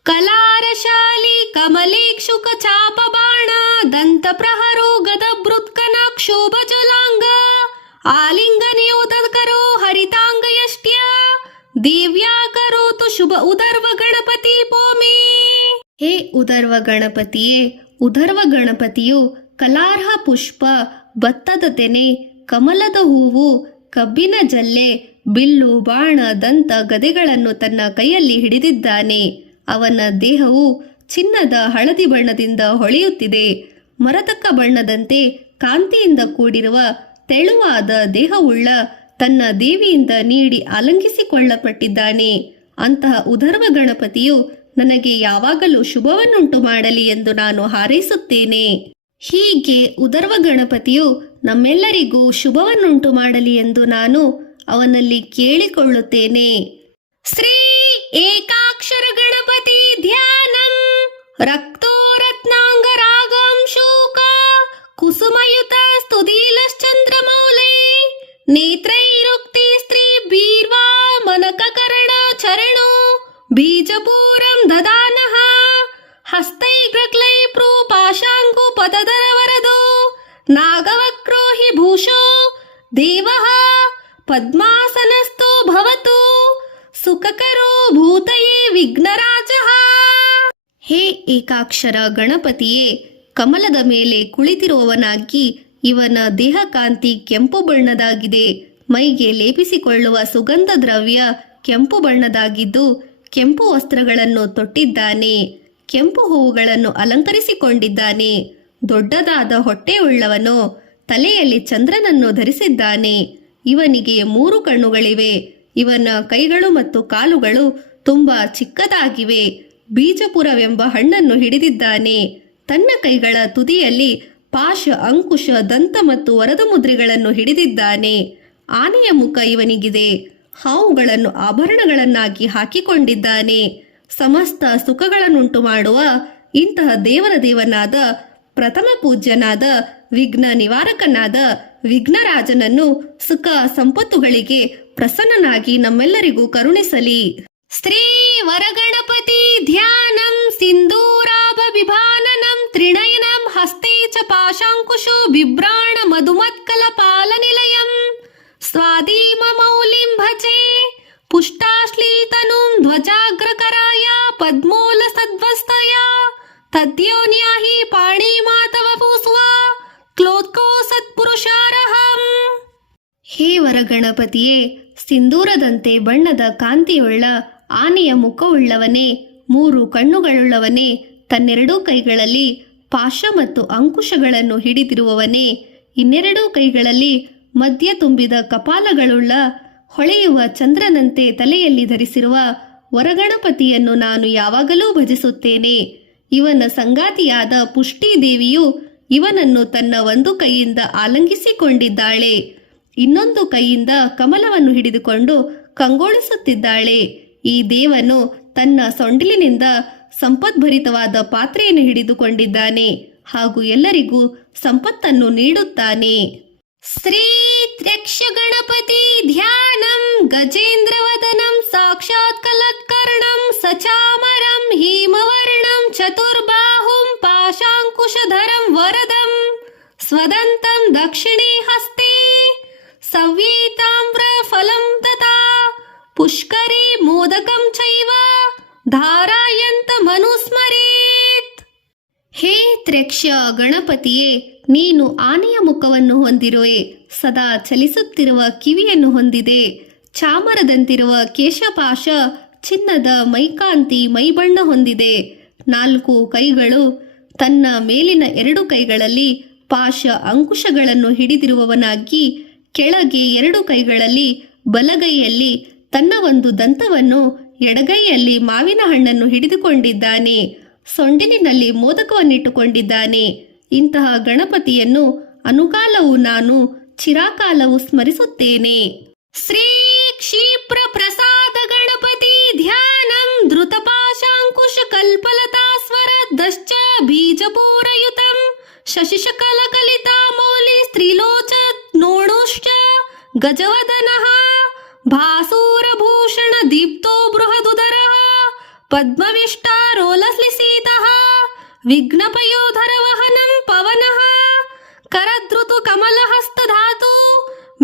ಕಲಾರಶಾಲಿ ಕಮಲೇಕ್ಷುಕ ಚಾಪ ಬಾಣ ದಂತ ಪ್ರಹರೋ ಗದಬೃತ್ಕನ ಕ್ಷೋಭಜಲಾಂಗ ಆಲಿಂಗನಯೋದಕರೋ ಹರಿತಾಂಗಯಷ್ಟ್ಯ ದಿವ್ಯಾ ಕರೋತು ಶುಭ ಉದರ್ವ ಗಣಪತಿ ಪೋಮೆ. ಹೇ ಉದರ್ವ ಗಣಪತಿಯೇ, ಉದರ್ವ ಗಣಪತಿಯು ಕಲಾರ್ಹ ಪುಷ್ಪ, ಭತ್ತದ ತೆನೆ, ಕಮಲದ ಹೂವು, ಕಬ್ಬಿನ ಜಲ್ಲೆ, ಬಿಲ್ಲು, ಬಾಣ, ದಂತ, ಗದೆಗಳನ್ನು ತನ್ನ ಕೈಯಲ್ಲಿ ಹಿಡಿದಿದ್ದಾನೆ. ಅವನ ದೇಹವು ಚಿನ್ನದ ಹಳದಿ ಬಣ್ಣದಿಂದ ಹೊಳೆಯುತ್ತಿದೆ. ಮರತಕ್ಕ ಬಣ್ಣದಂತೆ ಕಾಂತಿಯಿಂದ ಕೂಡಿರುವ ತೆಳುವಾದ ದೇಹವುಳ್ಳ ತನ್ನ ದೇವಿಯಿಂದ ನೀಡಿ ಅಲಂಕಿಸಿಕೊಳ್ಳಲ್ಪಟ್ಟಿದ್ದಾನೆ. ಅಂತಹ ಉದರ್ವ ಗಣಪತಿಯು ನನಗೆ ಯಾವಾಗಲೂ ಶುಭವನ್ನುಂಟು ಮಾಡಲಿ ಎಂದು ನಾನು ಹಾರೈಸುತ್ತೇನೆ. ಹೀಗೆ ಉದರ್ವ ಗಣಪತಿಯು ನಮ್ಮೆಲ್ಲರಿಗೂ ಶುಭವನ್ನುಂಟು ಮಾಡಲಿ ಎಂದು ನಾನು ಅವನಲ್ಲಿ ಕೇಳಿಕೊಳ್ಳುತ್ತೇನೆ. ಶ್ರೀ ಏಕಾಕ್ಷರ ಗಣಪತಿ ಧ್ಯಾನಂ ರಕ್ತೋ ರತ್ನಾಂಗ ರಾಗಂ ಶೋಕ ಕುಸುಮಯುತ ಸ್ತುದೀಲಶ್ಚಂದ್ರಮೌಲೆ ನೇತ್ರೈರುಕ್ತಿ ಸ್ತ್ರೀ ಬೀರ್ವಾ ಮನಕಕರಣ ಚರಣೋ ಬೀಜಪೂರಂ ದದಾನಃ ಹಸ್ತೈಗ್ರಕ್ಲೈ ಪ್ರೂ ಪಾಶಾಂಕು ಪದದರ ವರದೋ ನಾಗವಕ್ರೋ ಹಿ ಭೂಷೋ ದೇವಃ ಪದ್ಮಾಸನಸ್ಥೋ ಭವತು ಸುಖಕರೋ ಭೂತಯೇ ವಿಘ್ನರಾಜಃ. ಹೇ ಏಕಾಕ್ಷರ ಗಣಪತಿಯೇ, ಕಮಲದ ಮೇಲೆ ಕುಳಿತಿರುವವನಾಗಿ ಇವನ ದೇಹಕಾಂತಿ ಕೆಂಪು ಬಣ್ಣದಾಗಿದೆ. ಮೈಗೆ ಲೇಪಿಸಿಕೊಳ್ಳುವ ಸುಗಂಧ ದ್ರವ್ಯ ಕೆಂಪು ಬಣ್ಣದಾಗಿದ್ದು ಕೆಂಪು ವಸ್ತ್ರಗಳನ್ನು ತೊಟ್ಟಿದ್ದಾನೆ. ಕೆಂಪು ಹೂವುಗಳನ್ನು ಅಲಂಕರಿಸಿಕೊಂಡಿದ್ದಾನೆ. ದೊಡ್ಡದಾದ ಹೊಟ್ಟೆಯುಳ್ಳವನು, ತಲೆಯಲ್ಲಿ ಚಂದ್ರನನ್ನು ಧರಿಸಿದ್ದಾನೆ. ಇವನಿಗೆ 3 ಕಣ್ಣುಗಳಿವೆ. ಇವನ ಕೈಗಳು ಮತ್ತು ಕಾಲುಗಳು ತುಂಬಾ ಚಿಕ್ಕದಾಗಿವೆ. ಬೀಜಪುರವೆಂಬ ಹಣ್ಣನ್ನು ಹಿಡಿದಿದ್ದಾನೆ. ತನ್ನ ಕೈಗಳ ತುದಿಯಲ್ಲಿ ಪಾಶ, ಅಂಕುಶ, ದಂತ ಮತ್ತು ವರದ ಮುದ್ರೆಗಳನ್ನು ಹಿಡಿದಿದ್ದಾನೆ. ಆನೆಯ ಮುಖ ಇವನಿಗಿದೆ. ಹಾವುಗಳನ್ನು ಆಭರಣಗಳನ್ನಾಗಿ ಹಾಕಿಕೊಂಡಿದ್ದಾನೆ. ಸಮಸ್ತ ಸುಖಗಳನ್ನುಂಟು ಮಾಡುವ ಇಂತಹ ದೇವರ ದೇವನಾದ ಪ್ರಥಮ ಪೂಜ್ಯನಾದ ವಿಘ್ನ ನಿವಾರಕನಾದ ವಿಘ್ನರಾಜನನ್ನು ಸುಖ ಸಂಪತ್ತುಗಳಿಗೆ ಪ್ರಸನ್ನನಾಗಿ ನಮ್ಮೆಲ್ಲರಿಗೂ ಕರುಣಿಸಲಿ. ಶ್ರೀ ವರಗಣಪತಿ ಧ್ಯಾನಂ ಸಿಂಧೂರಾಭ ವಿಭಾನನಂ ತ್ರಿನಯನಂ ಹಸ್ತೇ ಚ ಪಾಶಾಂಕುಶೋ ಬಿಭ್ರಾಣ ಮಧುಮತ್ಕಲ ಪಾಲನಿಲಯಂ ಸ್ವಾಧೀಮ ಮೌಲಿಂ ಭಜೆ ಪುಷ್ಟಾಶ್ಲೀತನುಂ ಧ್ವಜಾಗ್ರಕರಾಯ ಪದ್ಮೂಲ ಸದ್ವಸ್ತಯ ತದ್ಯೋನ್ಯಾ ಹಿ ಪಾಣಿ ಮಾತವ ಪೂಸ್ವ ಕ್ಲೋತ್ಕೋ ಸತ್ಪುರುಷಾರಹಂ. ಹೇ ವರಗಣಪತಿಯೇ, ಸಿಂಧೂರದಂತೆ ಬಣ್ಣದ ಕಾಂತಿಯುಳ್ಳ ಆನೆಯ ಮುಖವುಳ್ಳವನೇ, 3 ಕಣ್ಣುಗಳುಳ್ಳವನೇ, ತನ್ನೆರಡೂ ಕೈಗಳಲ್ಲಿ ಪಾಶ ಮತ್ತು ಅಂಕುಶಗಳನ್ನು ಹಿಡಿದಿರುವವನೇ, ಇನ್ನೆರಡೂ ಕೈಗಳಲ್ಲಿ ಮಧ್ಯ ತುಂಬಿದ ಕಪಾಲಗಳುಳ್ಳ ಹೊಳೆಯುವ ಚಂದ್ರನಂತೆ ತಲೆಯಲ್ಲಿ ಧರಿಸಿರುವ ವರಗಣಪತಿಯನ್ನು ನಾನು ಯಾವಾಗಲೂ ಭಜಿಸುತ್ತೇನೆ. ಇವನ ಸಂಗಾತಿಯಾದ ಪುಷ್ಟಿ ದೇವಿಯು ಇವನನ್ನು ತನ್ನ ಒಂದು ಕೈಯಿಂದ ಆಲಂಗಿಸಿಕೊಂಡಿದ್ದಾಳೆ. ಇನ್ನೊಂದು ಕೈಯಿಂದ ಕಮಲವನ್ನು ಹಿಡಿದುಕೊಂಡು ಕಂಗೊಳಿಸುತ್ತಿದ್ದಾಳೆ. ಈ ದೇವನು ತನ್ನ ಸೊಂಡಿಲಿನಿಂದ ಸಂಪದ್ಭರಿತವಾದ ಪಾತ್ರೆಯನ್ನು ಹಿಡಿದುಕೊಂಡಿದ್ದಾನೆ ಹಾಗೂ ಎಲ್ಲರಿಗೂ ಸಂಪತ್ತನ್ನು ನೀಡುತ್ತಾನೆ. ಶ್ರೀ ತ್ರ್ಯಕ್ಷ ಗಣಪತಿ ಧ್ಯಾನಂ ಗಜೇಂದ್ರವದನಂ ಸಾಕ್ಷಾತ್ ಕಲತ್ಕರ್ಣಂ ಸಚಾಮರಂ ಹೇಮವರ್ಣಂ ಚತುರ್ಬಾಹುಂ ಪಾಶಾಂಕುಶಧರಂ ವರದಂ ಸ್ವದಂತಂ ದಕ್ಷಿಣೇ ಹಸ್ತೆ ಸವ್ಯೇತಾಮ್ರ ಫಲಂ ತಥಾ ಪುಷ್ಕರೇ ಮೋದಕಂ ಚೈವ ಧಾರಾಯಂತ ಮನುಸ್ಮರೇತ್. ಹೇ ತ್ರ್ಯಕ್ಷ ಗಣಪತಿಯೇ, ನೀನು ಆನೆಯ ಮುಖವನ್ನು ಹೊಂದಿರುವೆ, ಸದಾ ಚಲಿಸುತ್ತಿರುವ ಕಿವಿಯನ್ನು ಹೊಂದಿದೆ, ಚಾಮರದಂತಿರುವ ಕೇಶಪಾಶ, ಚಿನ್ನದ ಮೈಕಾಂತಿ ಮೈಬಣ್ಣ ಹೊಂದಿದೆ, 4 ಕೈಗಳು, ತನ್ನ ಮೇಲಿನ 2 ಕೈಗಳಲ್ಲಿ ಪಾಶ ಅಂಕುಶಗಳನ್ನು ಹಿಡಿದಿರುವವನಾಗಿ, ಕೆಳಗೆ 2 ಕೈಗಳಲ್ಲಿ ಬಲಗೈಯಲ್ಲಿ ತನ್ನ ಒಂದು ದಂತವನ್ನು, ಎಡಗೈಯಲ್ಲಿ ಮಾವಿನ ಹಣ್ಣನ್ನು ಹಿಡಿದುಕೊಂಡಿದ್ದಾನೆ, ಸೊಂಡಿಲಿನಲ್ಲಿ ಮೋದಕವನ್ನಿಟ್ಟುಕೊಂಡಿದ್ದಾನೆ. ಇಂತಹ ಗಣಪತಿಯನ್ನು ಅನುಕಾಲವು ನಾನು ಚಿರಾಕಾಲವು ಸ್ಮರಿಸುತ್ತೇನೆ. ಶ್ರೀ ಕ್ಷಿಪ್ರ ಪ್ರಸಾದ ಗಣಪತಿ ಧ್ಯಾನಂ ಧೃತಪಾಶಾಂಕುಶ ಕಲ್ಪಲತಾ ಸ್ವರ ದಶ್ಚ ಬೀಜಪೂರಯುತಂ ಶಶಿಶಕಲ ಕಲಿತಾ ಮೌಲಿ ಸ್ತ್ರೀಲೋಚ ನೋಣುಶ್ಚ ಗಜವದನಃ ಭಾಸೂರಭೂಷಣ ದೀಪ್ತೋ ಬೃಹದುದರಃ ಪದ್ಮವಿಷ್ಟಾರೋಲಸ್ಲಿಸೀತಃ ವಿಘ್ನಪಯೋಧರ ವಹನಂ ಪವನಃ ಕರದ್ರುತು ಕಮಲಹಸ್ತಧಾತು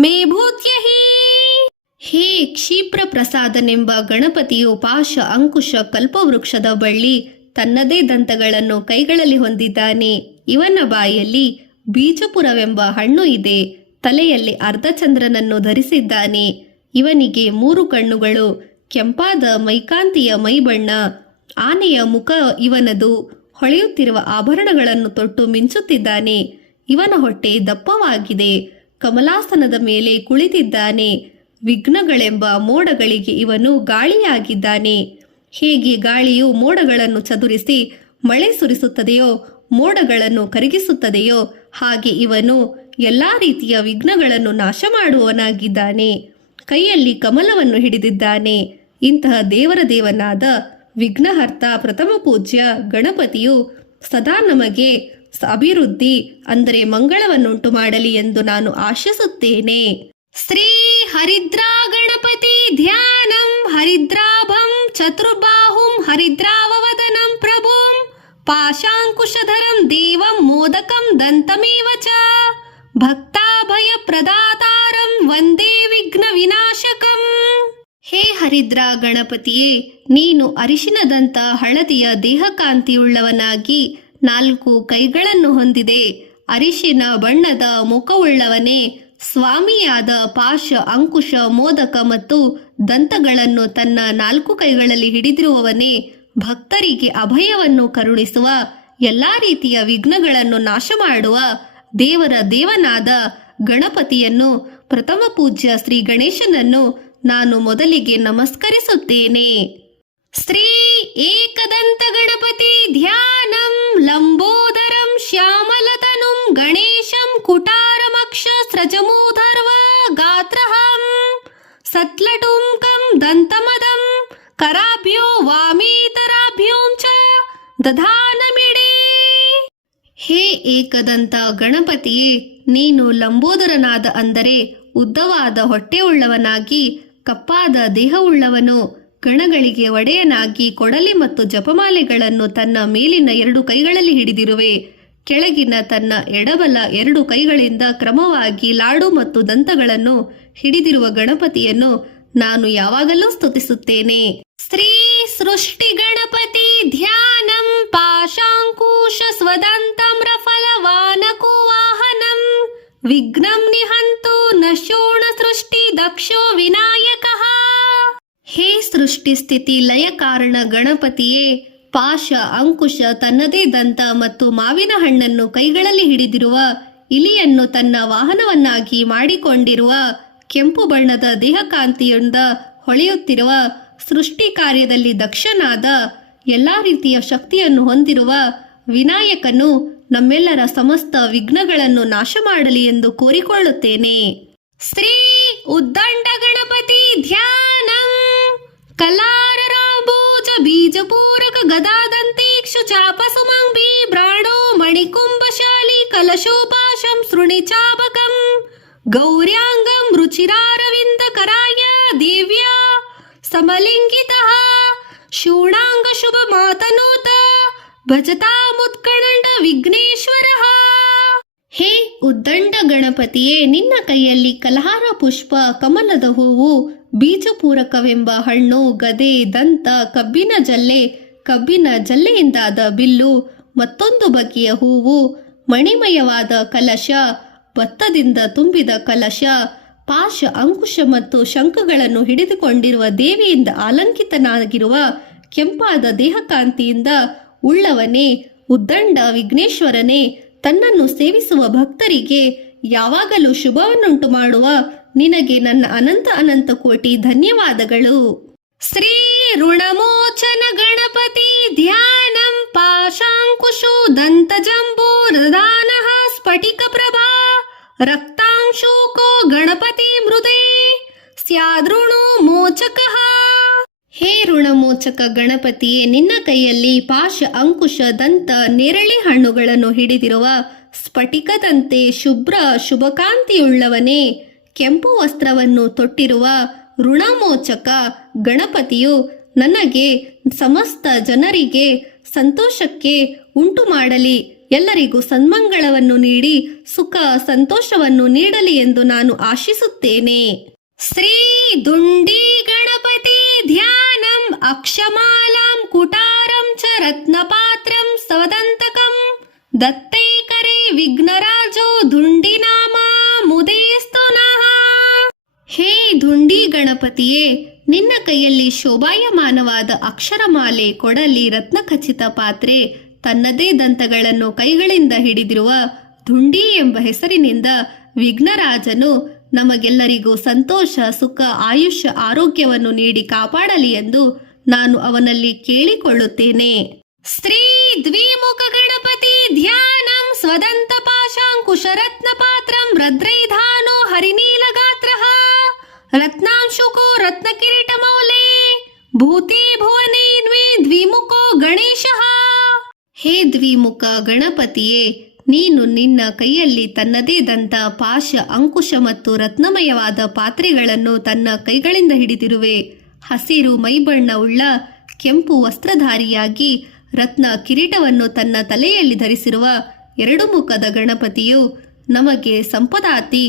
ಮೇ ಭೂತ್ಯಹಿ. ಹೇ ಕ್ಷಿಪ್ರ ಪ್ರಸಾದನೆಂಬ ಗಣಪತಿಯು ಪಾಶ ಅಂಕುಶ ಕಲ್ಪವೃಕ್ಷದ ಬಳ್ಳಿ ತನ್ನದೇ ದಂತಗಳನ್ನು ಕೈಗಳಲ್ಲಿ ಹೊಂದಿದ್ದಾನೆ. ಇವನ ಬಾಯಲ್ಲಿ ಬೀಜಪುರವೆಂಬ ಹಣ್ಣು ಇದೆ, ತಲೆಯಲ್ಲಿ ಅರ್ಧಚಂದ್ರನನ್ನು ಧರಿಸಿದ್ದಾನೆ. ಇವನಿಗೆ 3 ಕಣ್ಣುಗಳು, ಕೆಂಪಾದ ಮೈಕಾಂತಿಯ ಮೈಬಣ್ಣ, ಆನೆಯ ಮುಖ ಇವನದು, ಹೊಳೆಯುತ್ತಿರುವ ಆಭರಣಗಳನ್ನು ತೊಟ್ಟು ಮಿಂಚುತ್ತಿದ್ದಾನೆ. ಇವನ ಹೊಟ್ಟೆ ದಪ್ಪವಾಗಿದೆ, ಕಮಲಾಸನದ ಮೇಲೆ ಕುಳಿತಿದ್ದಾನೆ. ವಿಘ್ನಗಳೆಂಬ ಮೋಡಗಳಿಗೆ ಇವನು ಗಾಳಿಯಾಗಿದ್ದಾನೆ. ಹೇಗೆ ಗಾಳಿಯು ಮೋಡಗಳನ್ನು ಚದುರಿಸಿ ಮಳೆ ಸುರಿಸುತ್ತದೆಯೋ, ಮೋಡಗಳನ್ನು ಕರಗಿಸುತ್ತದೆಯೋ, ಹಾಗೆ ಇವನು ಎಲ್ಲ ರೀತಿಯ ವಿಘ್ನಗಳನ್ನು ನಾಶ ಮಾಡುವವನಾಗಿದ್ದಾನೆ. ಕೈಯಲ್ಲಿ ಕಮಲವನ್ನು ಹಿಡಿದಿದ್ದಾನೆ. ಇಂತಹ ದೇವರ ದೇವನಾದ ವಿಘ್ನಹರ್ತ ಪ್ರಥಮ ಪೂಜ್ಯ ಗಣಪತಿಯು ಸದಾ ನಮಗೆ ಅಭಿವೃದ್ಧಿ ಅಂದರೆ ಮಂಗಳವನ್ನುಂಟು ಮಾಡಲಿ ಎಂದು ನಾನು ಆಶಿಸುತ್ತೇನೆ. ಶ್ರೀ ಹರಿದ್ರಾ ಗಣಪತಿ ಧ್ಯಾನಂ ಹರಿದ್ರಾಭಂ ಚತುರ್ಬಾಹುಂ ಹರಿದ್ರಾವವದನಂ ಪ್ರಭುಂ ಪಾಶಾಂಕುಶಧರಂ ದೇವಂ ಮೋದಕಂ ದಂತಮೇವ ಚ ಭಕ್ತಾಭಯ ಪ್ರದಾತಾರಂ ವಂದೇ ವಿಘ್ನ ವಿನಾಶಕಂ. ಹೇ ಹರಿದ್ರಾ ಗಣಪತಿಯೇ, ನೀನು ಅರಿಶಿನದಂತ ಹಳದಿಯ ದೇಹಕಾಂತಿಯುಳ್ಳವನಾಗಿ 4 ಕೈಗಳನ್ನು ಹೊಂದಿದೆ. ಅರಿಶಿನ ಬಣ್ಣದ ಮುಖವುಳ್ಳವನೇ, ಸ್ವಾಮಿಯಾದ ಪಾಶ ಅಂಕುಶ ಮೋದಕ ಮತ್ತು ದಂತಗಳನ್ನು ತನ್ನ 4 ಕೈಗಳಲ್ಲಿ ಹಿಡಿದಿರುವವನೇ, ಭಕ್ತರಿಗೆ ಅಭಯವನ್ನು ಕರುಣಿಸುವ, ಎಲ್ಲ ರೀತಿಯ ವಿಘ್ನಗಳನ್ನು ನಾಶ ಮಾಡುವ ದೇವರ ದೇವನಾದ ಗಣಪತಿಯನ್ನು, ಪ್ರಥಮ ಪೂಜ್ಯ ಶ್ರೀ ಗಣೇಶನನ್ನು ನಾನು ಮೊದಲಿಗೆ ನಮಸ್ಕರಿಸುತ್ತೇನೆ. ಶ್ರೀ ಏಕದಂತ ಗಣಪತಿ ಧ್ಯಾನಂ ಲಂಬೋದರಂ ಶ್ಯಾಮಲತನುಂ ಗಣೇಶಂ ಕುಟಾರಮಕ್ಷ ಸ್ರಜಮೂಧರ್ವ ಗಾತ್ರಹಂ ಸತ್ಲಟುಂಕಂ ದಂತಮದಂ ಕರಾಭ್ಯೋ ವಾಮೀತರಾಭ್ಯೋಂ ಚ ದಧಾನಮಿಡೇ. ಹೇ ಏಕದಂತ ಗಣಪತಿಯೇ, ನೀನು ಲಂಬೋದರನಾದ ಅಂದರೆ ಉದ್ದವಾದ ಹೊಟ್ಟೆಯುಳ್ಳವನಾಗಿ, ಕಪ್ಪಾದ ದೇಹವುಳ್ಳವನು, ಗಣಗಳಿಗೆ ಒಡೆಯನಾಗಿ ಕೊಡಲಿ ಮತ್ತು ಜಪಮಾಲೆಗಳನ್ನು ತನ್ನ ಮೇಲಿನ 2 ಕೈಗಳಲ್ಲಿ ಹಿಡಿದಿರುವೆ. ಕೆಳಗಿನ ತನ್ನ ಎಡಬಲ 2 ಕೈಗಳಿಂದ ಕ್ರಮವಾಗಿ ಲಾಡು ಮತ್ತು ದಂತಗಳನ್ನು ಹಿಡಿದಿರುವ ಗಣಪತಿಯನ್ನು ನಾನು ಯಾವಾಗಲೂ ಸ್ತುತಿಸುತ್ತೇನೆ. ಶ್ರೀ ಸೃಷ್ಟಿ ಗಣಪತಿ ಧ್ಯಾನಂ ಪಾಶಾಂಕುಶ ಸ್ವದಂತಂ ರಫಲವಾನಕೋ ವಾಹನಂ ವಿಘ್ನಂ ನಿಹಂತು ನಶೋಣ ಸೃಷ್ಟಿ ದಕ್ಷೋ ವಿನಾಯಕಃ. ಹೇ ಸೃಷ್ಟಿ ಸ್ಥಿತಿ ಲಯ ಕಾರಣ ಗಣಪತಿಯೇ, ಪಾಶ ಅಂಕುಶ ತನ್ನದೇ ದಂತ ಮತ್ತು ಮಾವಿನ ಹಣ್ಣನ್ನು ಕೈಗಳಲ್ಲಿ ಹಿಡಿದಿರುವ, ಇಲಿಯನ್ನು ತನ್ನ ವಾಹನವನ್ನಾಗಿ ಮಾಡಿಕೊಂಡಿರುವ, ಕೆಂಪು ಬಣ್ಣದ ದೇಹಕಾಂತಿಯಿಂದ ಹೊಳೆಯುತ್ತಿರುವ, ಸೃಷ್ಟಿ ಕಾರ್ಯದಲ್ಲಿ ದಕ್ಷನಾದ, ಎಲ್ಲ ರೀತಿಯ ಶಕ್ತಿಯನ್ನು ಹೊಂದಿರುವ ವಿನಾಯಕನು ನಮ್ಮೆಲ್ಲರ ಸಮಸ್ತ ವಿಘ್ನಗಳನ್ನು ನಾಶ ಮಾಡಲಿ ಎಂದು ಕೋರಿಕೊಳ್ಳುತ್ತೇನೆ. ಶ್ರೀ ಉದ್ದಂಡ ಗಣಪತಿ ಧ್ಯಾನಂ ಕಲಾರರಾಂಬೂಜ ಬೀಜಪೂರಕ ಗದಾದಂತೀಕ್ಷು ಚಾಪ ಸುಮಂಬಿ ಬ್ರಾಣೋ ಮಣಿಕುಂಭಶಾಲಿ ಕಲಶೋಪಾಶಂ ಸೃಣಿ ಚಾಪಕಂ ಗೌರ್ಯಾಂಗಂ ರುಚಿರಾರವಿಂದ ಕರಾಯ ದೇವ್ಯಾ ಸಮಲಿಂಗಿತಃ ಶೂಣಾಂಗ ಶುಭ ಮಾತನೋತ ಭಜತಾಮುತ್ಕಣಂಡ ವಿಘ್ನೇಶ್ವರಃ. ಹೇ ಉದ್ದಂಡ ಗಣಪತಿಯೇ, ನಿನ್ನ ಕೈಯಲ್ಲಿ ಕಲಹಾರ ಪುಷ್ಪ, ಕಮಲದ ಹೂವು, ಬೀಜಪೂರಕವೆಂಬ ಹಣ್ಣು, ಗದೆ, ದಂತ, ಕಬ್ಬಿನ ಜಲ್ಲೆಯಿಂದಾದ ಬಿಲ್ಲು, ಮತ್ತೊಂದು ಬಗೆಯ ಹೂವು, ಮಣಿಮಯವಾದ ಕಲಶ, ಭತ್ತದಿಂದ ತುಂಬಿದ ಕಲಶ, ಪಾಶ, ಅಂಕುಶ ಮತ್ತು ಶಂಖಗಳನ್ನು ಹಿಡಿದುಕೊಂಡಿರುವ ದೇವಿಯಿಂದ ಅಲಂಕಿತನಾಗಿರುವ ಕೆಂಪಾದ ದೇಹಕಾಂತಿಯಿಂದ ಉಳ್ಳವನೇ, ಉದ್ದಂಡ ವಿಘ್ನೇಶ್ವರನೇ, ತನ್ನನ್ನು ಸೇವಿಸುವ ಭಕ್ತರಿಗೆ ಯಾವಾಗಲೂ ಶುಭವನ್ನುಂಟು ಮಾಡುವ ನಿನಗೆ ನನ್ನ ಅನಂತ ಅನಂತ ಕೋಟಿ ಧನ್ಯವಾದಗಳು. ಶ್ರೀ ಋಣಮೋಚನ ಗಣಪತಿ ಧ್ಯಾನಂ ಪಾಶಾಂಕುಶೋ ದಂತಜಂಬೋ ರದಾನಃ ಸ್ಫಟಿಕ ಪ್ರಭಾ ರಕ್ತಾಂಶೋಕೋ ಗಣಪತಿ ಮೃದೇ ಸ್ಯಾದೃಣು ಮೋಚಕಃ. ಹೇ ಋಣಮೋಚಕ ಗಣಪತಿಯೇ, ನಿನ್ನ ಕೈಯಲ್ಲಿ ಪಾಶ, ಅಂಕುಶ, ದಂತ, ನೇರಳೆ ಹಣ್ಣುಗಳನ್ನು ಹಿಡಿದಿರುವ ಸ್ಫಟಿಕದಂತೆ ಶುಭ್ರ ಶುಭಕಾಂತಿಯುಳ್ಳವನೇ, ಕೆಂಪು ವಸ್ತ್ರವನ್ನು ತೊಟ್ಟಿರುವ ಋಣಮೋಚಕ ಗಣಪತಿಯು ನನಗೆ ಸಮಸ್ತ ಜನರಿಗೆ ಸಂತೋಷಕ್ಕೆ ಉಂಟು ಮಾಡಲಿ, ಎಲ್ಲರಿಗೂ ಸನ್ಮಂಗಳವನ್ನು ನೀಡಿ ಸುಖ ಸಂತೋಷವನ್ನು ನೀಡಲಿ ಎಂದು ನಾನು ಆಶಿಸುತ್ತೇನೆ. ಶ್ರೀ ದುಂಡಿ ಗಣಪತಿ ಧ್ಯಾನಂ ಅಕ್ಷಮಾಲಾಂ ಕುಟಾರಂ ಚ ರತ್ನಪಾತ್ರಂ ಸವದಂತಕಂ ದತ್ತೈಕರೇ ವಿಘ್ನರಾಜೋ ದುಂಡಿನಾಮ ಮುದೇಸ್ತು ನಃ. ಹೇ ದುಂಡಿ ಗಣಪತಿಯೇ, ನಿನ್ನ ಕೈಯಲ್ಲಿ ಶೋಭಾಯಮಾನವಾದ ಅಕ್ಷರಮಾಲೆ, ಕೊಡಲಿ, ರತ್ನಖಚಿತ ಪಾತ್ರೆ, ತನ್ನದೇ ದಂತಗಳನ್ನು ಕೈಗಳಿಂದ ಹಿಡಿದಿರುವ ದುಂಡಿ ಎಂಬ ಹೆಸರಿನಿಂದ ವಿಘ್ನರಾಜನು ನಮಗೆಲ್ಲರಿಗೂ ಸಂತೋಷ, ಸುಖ, ಆಯುಷ್ಯ, ಆರೋಗ್ಯವನ್ನು ನೀಡಿ ಕಾಪಾಡಲಿ ಎಂದು ನಾನು ಅವನಲ್ಲಿ ಕೇಳಿಕೊಳ್ಳುತ್ತೇನೆ. ಶ್ರೀ ದ್ವಿಮುಖ ಗಣಪತಿ ಧ್ಯಾನಂ ಸ್ವದಂತ ಪಾಶಾಂಕುಶ ರತ್ನ ಪಾತ್ರಂ ರದ್ರೈಧಾನೋ ಹರಿನೀಲಗಾತ್ರಃ ರತ್ನಾಂಶುಕೋ ರತ್ನ ಕಿರೀಟ ಮೌಲೆ ಭೂತಿ ಭುವನೇನ್ವಿ ದ್ವಿಮುಖೋ ಗಣೇಶಃ. ಹೇ ದ್ವಿಮುಖ ಗಣಪತಿಯೇ, ನೀನು ನಿನ್ನ ಕೈಯಲ್ಲಿ ತನ್ನದೇ ದಂತ, ಪಾಶ, ಅಂಕುಶ ಮತ್ತು ರತ್ನಮಯವಾದ ಪಾತ್ರೆಗಳನ್ನು ತನ್ನ ಕೈಗಳಿಂದ ಹಿಡಿದಿರುವೆ. ಹಸಿರು ಮೈಬಣ್ಣವುಳ್ಳ ಕೆಂಪು ವಸ್ತ್ರಧಾರಿಯಾಗಿ ರತ್ನ ಕಿರೀಟವನ್ನು ತನ್ನ ತಲೆಯಲ್ಲಿ ಧರಿಸಿರುವ ಎರಡು ಮುಖದ ಗಣಪತಿಯು ನಮಗೆ ಸಂಪದಾತಿ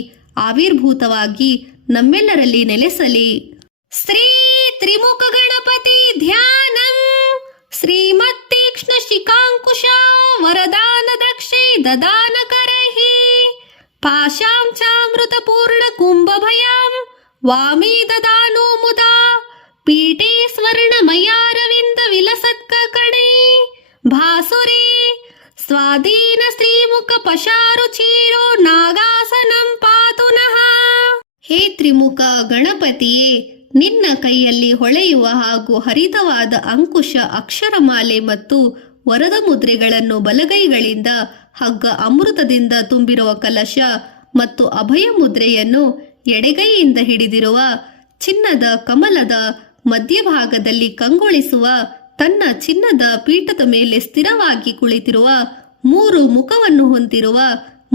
ಆವಿರ್ಭೂತವಾಗಿ ನಮ್ಮೆಲ್ಲರಲ್ಲಿ ನೆಲೆಸಲಿ. ಶ್ರೀ ತ್ರಿಮುಖ ಗಣಪತಿ ಧ್ಯಾನಂ ಶ್ರೀಮತ್ತೀಕ್ಷ್ಣ ಶಿಖಾಂಕುಶ ವರದಾನ ದಕ್ಷೈ ದದಾನ ಕರೈಹಿ ಪಾಶಾಂ ಚಾಮೃತ ಪೂರ್ಣ ಕುಂಭಭಯಾಂ ವಾಮಿ ದದಾನೋ ಮುದಾ ಪೀಠೇ ಸ್ವರ್ಣಮಯಾರವಿಂದ ವಿಲಸತ್ಕ ಕಣೈ ಭಾಸುರೇ ಸ್ವಾಧೀನ ಶ್ರೀಮುಖ ಪಶಾರು ಚೀರೋ ನಾಗಾಸನಂ ಪಾತು ನಃ. ಹೇ ತ್ರಿಮುಖ ಗಣಪತಿಯೇ, ನಿನ್ನ ಕೈಯಲ್ಲಿ ಹೊಳೆಯುವ ಹಾಗೂ ಹರಿತವಾದ ಅಂಕುಶ, ಅಕ್ಷರಮಾಲೆ ಮತ್ತು ವರದ ಮುದ್ರೆಗಳನ್ನು ಬಲಗೈಗಳಿಂದ, ಹಗ್ಗ ಅಮೃತದಿಂದ ತುಂಬಿರುವ ಕಲಶ ಮತ್ತು ಅಭಯ ಮುದ್ರೆಯನ್ನು ಎಡಗೈಯಿಂದ ಹಿಡಿದಿರುವ, ಚಿನ್ನದ ಕಮಲದ ಮಧ್ಯಭಾಗದಲ್ಲಿ ಕಂಗೊಳಿಸುವ, ತನ್ನ ಚಿನ್ನದ ಪೀಠದ ಮೇಲೆ ಸ್ಥಿರವಾಗಿ ಕುಳಿತಿರುವ, ಮೂರು ಮುಖವನ್ನು ಹೊಂದಿರುವ,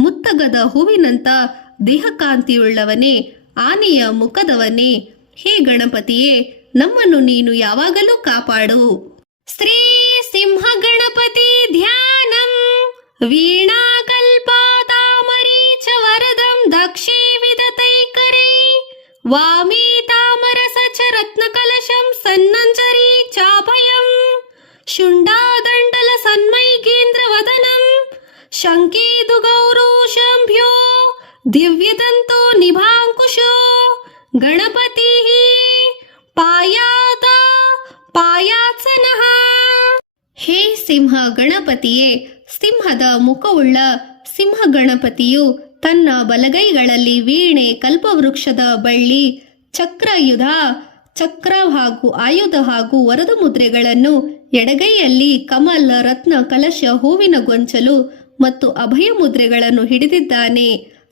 ಮುತ್ತಗದ ಹೂವಿನಂತ ದೇಹಕಾಂತಿಯುಳ್ಳವನೇ, ಆನೆಯ ಮುಖದವನೇ, ಹೇ ಗಣಪತಿಯೇ, ನಮ್ಮನ್ನು ನೀನು ಯಾವಾಗಲೂ ಕಾಪಾಡು. ಶ್ರೀ ಸಿಂಹ ಗಣಪತಿ ಧ್ಯಾನಂ ವೀಣಾಕಲ್ಪಾತಾಮರೀಚ ವರದಂ ದಕ್ಷೇ ವಿದತೈಕರೈ ವಾಮೀ ತಾಮರಸ ಚ ರತ್ನ ಕಲಶಂ ಸನ್ನಂಜರಿ ಚಾಭಯಂ ಶುಂಡಾದಂಡಲ ಸನ್ಮೈಗೇಂದ್ರ ವದನಂ ಶಂಕೇದು ಗೌರೋಶಂಭ್ಯೋ ದಿವ್ಯದಂತೋ ನಿಭಾಂಕುಶೋ ಗಣಪತಿ ಪಾಯಾತ್ಸನಃ. ಹೇ ಸಿಂಹ ಗಣಪತಿಯೇ, ಸಿಂಹದ ಮುಖವುಳ್ಳ ಸಿಂಹ ಗಣಪತಿಯು ತನ್ನ ಬಲಗೈಗಳಲ್ಲಿ ವೀಣೆ, ಕಲ್ಪವೃಕ್ಷದ ಬಳ್ಳಿ, ಚಕ್ರ ಹಾಗೂ ಆಯುಧ ಹಾಗೂ ವರದ ಮುದ್ರೆಗಳನ್ನು, ಎಡಗೈಯಲ್ಲಿ ಕಮಲ, ರತ್ನ ಕಲಶ, ಹೂವಿನ ಗೊಂಚಲು ಮತ್ತು ಅಭಯ ಮುದ್ರೆಗಳನ್ನು ಹಿಡಿದಿದ್ದಾನೆ.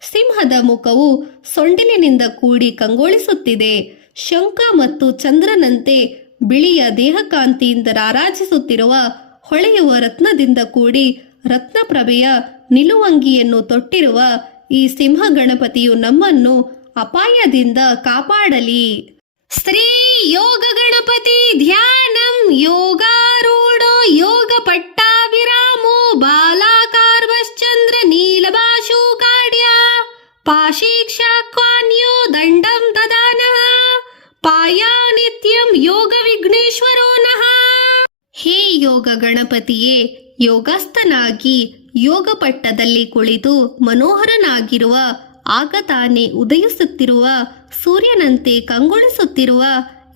ಸಿಂಹದ ಮುಖವು ಸೊಂಡಿಲಿನಿಂದ ಕೂಡಿ ಕಂಗೊಳಿಸುತ್ತಿದೆ. ಶಂಖ ಮತ್ತು ಚಂದ್ರನಂತೆ ಬಿಳಿಯ ದೇಹಕಾಂತಿಯಿಂದ ರಾರಾಜಿಸುತ್ತಿರುವ ಹೊಳೆಯುವ ರತ್ನದಿಂದ ಕೂಡಿ ರತ್ನಪ್ರಭೆಯ ನಿಲುವಂಗಿಯನ್ನು ತೊಟ್ಟಿರುವ ಈ ಸಿಂಹ ಗಣಪತಿಯು ನಮ್ಮನ್ನು ಅಪಾಯದಿಂದ ಕಾಪಾಡಲಿ. ಶ್ರೀ ಯೋಗ ಗಣಪತಿ ಧ್ಯಾನಂ ಯೋಗಾರೂಢೋ ಯೋಗ ಪಟ್ಟಾಭಿರಾಮೋ ಬಾಲಾಕಾರ್ವಶ್ಚಂದ್ರ ನೀಲಭಾಷು ಕಾಡ್ಯ ಪಾಶೀಕ್ಷಾಕ್ವಾನ್ಯೋ ದಂಡಂ ದದಾನಃ ಪಾಯಾ ನಿತ್ಯಂ ಯೋಗ ವಿಘ್ನೇಶ್ವರೋ ನಃ. ಹೇ ಯೋಗ ಗಣಪತಿಯೇ, ಯೋಗಸ್ಥನಾಗಿ ಯೋಗ ಪಟ್ಟದಲ್ಲಿ ಕುಳಿತು ಮನೋಹರನಾಗಿರುವ, ಆಗ ತಾನೇ ಉದಯಿಸುತ್ತಿರುವ ಸೂರ್ಯನಂತೆ ಕಂಗೊಳಿಸುತ್ತಿರುವ,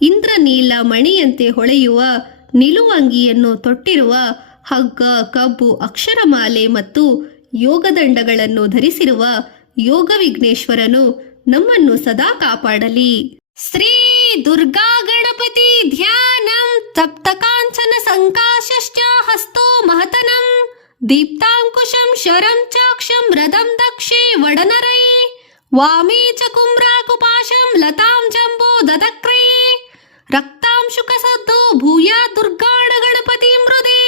ಇಂದ್ರನೀಲ ಮಣಿಯಂತೆ ಹೊಳೆಯುವ ನಿಲುವಂಗಿಯನ್ನು ತೊಟ್ಟಿರುವ, ಹಗ್ಗ ಕಬ್ಬು ಅಕ್ಷರಮಾಲೆ ಮತ್ತು ಯೋಗದಂಡಗಳನ್ನು ಧರಿಸಿರುವ ಯೋಗ ವಿಘ್ನೇಶ್ವರನು ನಮ್ಮನ್ನು ಸದಾ ಕಾಪಾಡಲಿ. ಶ್ರೀ ದುರ್ಗಾ ಗಣಪತಿ ಧ್ಯಾನಂ ತಪ್ತಕಾಂಚನ ಸಂಕಾಶಶ್ಚ ಹಸ್ತೋ ಮಹತನಂ ದೀಪ್ತಾಂಕುಶಂ ಶರಂ ಚಾಕ್ಷಂ ರಥಂ ದಕ್ಷೇ ವಡನರೈ ವಾಮೇ ಚ ಕುಮ್ರಾಕುಪಾಶಂ ಲತಾಂ ಜಂಬೋ ದದಕ್ರೇ ರಕ್ತಾಂಶುಕ ಸದ್ದೋ ಭೂಯಾ ದುರ್ಗಾಣ ಗಣಪತಿ ಮೃದೇ.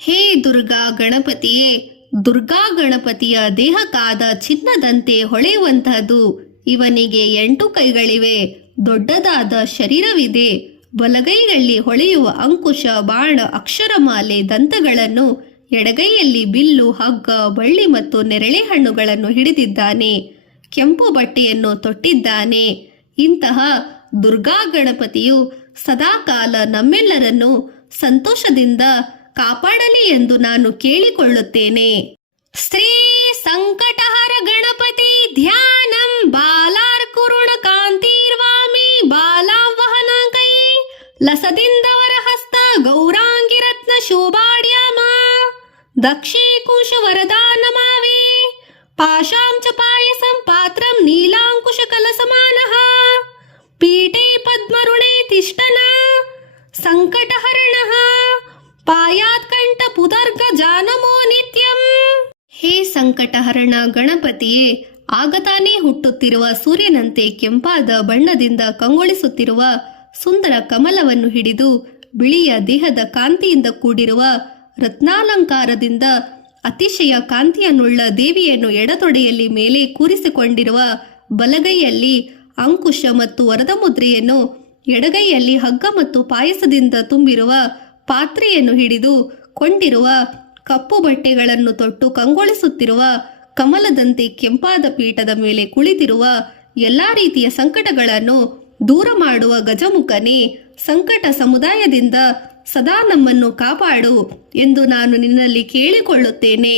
ಹೇ ದುರ್ಗಾ ಗಣಪತಿಯೇ, ದುರ್ಗಾ ಗಣಪತಿಯ ದೇಹಕ್ಕಾದ ಚಿನ್ನದಂತೆ ಹೊಳೆಯುವಂತಹದು. ಇವನಿಗೆ 8 ಕೈಗಳಿವೆ, ದೊಡ್ಡದಾದ ಶರೀರವಿದೆ. ಬಲಗೈಯಲ್ಲಿ ಹೊಳೆಯುವ ಅಂಕುಶ, ಬಾಣ, ಅಕ್ಷರಮಾಲೆ, ದಂತಗಳನ್ನು, ಎಡಗೈಯಲ್ಲಿ ಬಿಲ್ಲು, ಹಗ್ಗ, ಬಳ್ಳಿ ಮತ್ತು ನೆರಳೆ ಹಣ್ಣುಗಳನ್ನು ಹಿಡಿದಿದ್ದಾನೆ. ಕೆಂಪು ಬಟ್ಟೆಯನ್ನು ತೊಟ್ಟಿದ್ದಾನೆ. ಇಂತಹ ದುರ್ಗಾ ಗಣಪತಿಯು ಸದಾಕಾಲ ನಮ್ಮೆಲ್ಲರನ್ನು ಸಂತೋಷದಿಂದ ಕಾಪಾಡಲಿ ಎಂದು ನಾನು ಕೇಳಿಕೊಳ್ಳುತ್ತೇನೆ. ಶ್ರೀ ಸಂಕಟಹರ ಗಣಪತಿ ಧ್ಯಾನಂ ಬಾಲಾರ್ಕುರುಣ ಕಾಂತಿರ್ವಾಮಿ ಬಾಲಾಂ ವಹನಕೈ ಲಸದಿಂದವರ ಹಸ್ತ ಗೌರಾಂಗಿ ರತ್ನ ಶೋಭಾಡ್ಯಾಮ ದಕ್ಷೇ ಕುಶ ವರದಾನಮಾವೇ ಪಾಶಾಂ ಚ ಪಾಯಸಂ ಪಾತ್ರಂ ನೀಲಾಂಕುಶ ಕಲಸಮಾನಃ ಪೀಠೆ ಪದ್ಮರುಣೆ ತಿಷ್ಟನ ಸಂಕಟಹರಣಃ ಪಾಯಾತ್ ಕಂಠ ಪುದರ್ಗ ಜಾನಮೋ ನಿತ್ಯಂ. ಹೇ ಸಂಕಟಹರಣ ಗಣಪತಿಯೇ, ಆಗತಾನೇ ಹುಟ್ಟುತ್ತಿರುವ ಸೂರ್ಯನಂತೆ ಕೆಂಪಾದ ಬಣ್ಣದಿಂದ ಕಂಗೊಳಿಸುತ್ತಿರುವ ಸುಂದರ ಕಮಲವನ್ನು ಹಿಡಿದು ಬಿಳಿಯ ದೇಹದ ಕಾಂತಿಯಿಂದ ಕೂಡಿರುವ ರತ್ನಾಲಂಕಾರದಿಂದ ಅತಿಶಯ ಕಾಂತಿಯನ್ನುಳ್ಳ ದೇವಿಯನ್ನು ಎಡತೊಡೆಯಲ್ಲಿ ಮೇಲೆ ಕೂರಿಸಿಕೊಂಡಿರುವ, ಬಲಗೈಯಲ್ಲಿ ಅಂಕುಶ ಮತ್ತು ವರದ ಮುದ್ರೆಯನ್ನು, ಎಡಗೈಯಲ್ಲಿ ಹಗ್ಗ ಮತ್ತು ಪಾಯಸದಿಂದ ತುಂಬಿರುವ ಪಾತ್ರೆಯನ್ನು ಹಿಡಿದು ಕೊಂಡಿರುವ, ಕಪ್ಪು ಬಟ್ಟೆಗಳನ್ನು ತೊಟ್ಟು ಕಂಗೊಳಿಸುತ್ತಿರುವ, ಕಮಲದಂತೆ ಕೆಂಪಾದ ಪೀಠದ ಮೇಲೆ ಕುಳಿತಿರುವ, ಎಲ್ಲಾ ರೀತಿಯ ಸಂಕಟಗಳನ್ನು ದೂರ ಮಾಡುವ ಗಜಮುಖನೇ, ಸಂಕಟ ಸಮುದಾಯದಿಂದ ಸದಾ ನಮ್ಮನ್ನು ಕಾಪಾಡು ಎಂದು ನಾನು ನಿನ್ನಲ್ಲಿ ಕೇಳಿಕೊಳ್ಳುತ್ತೇನೆ.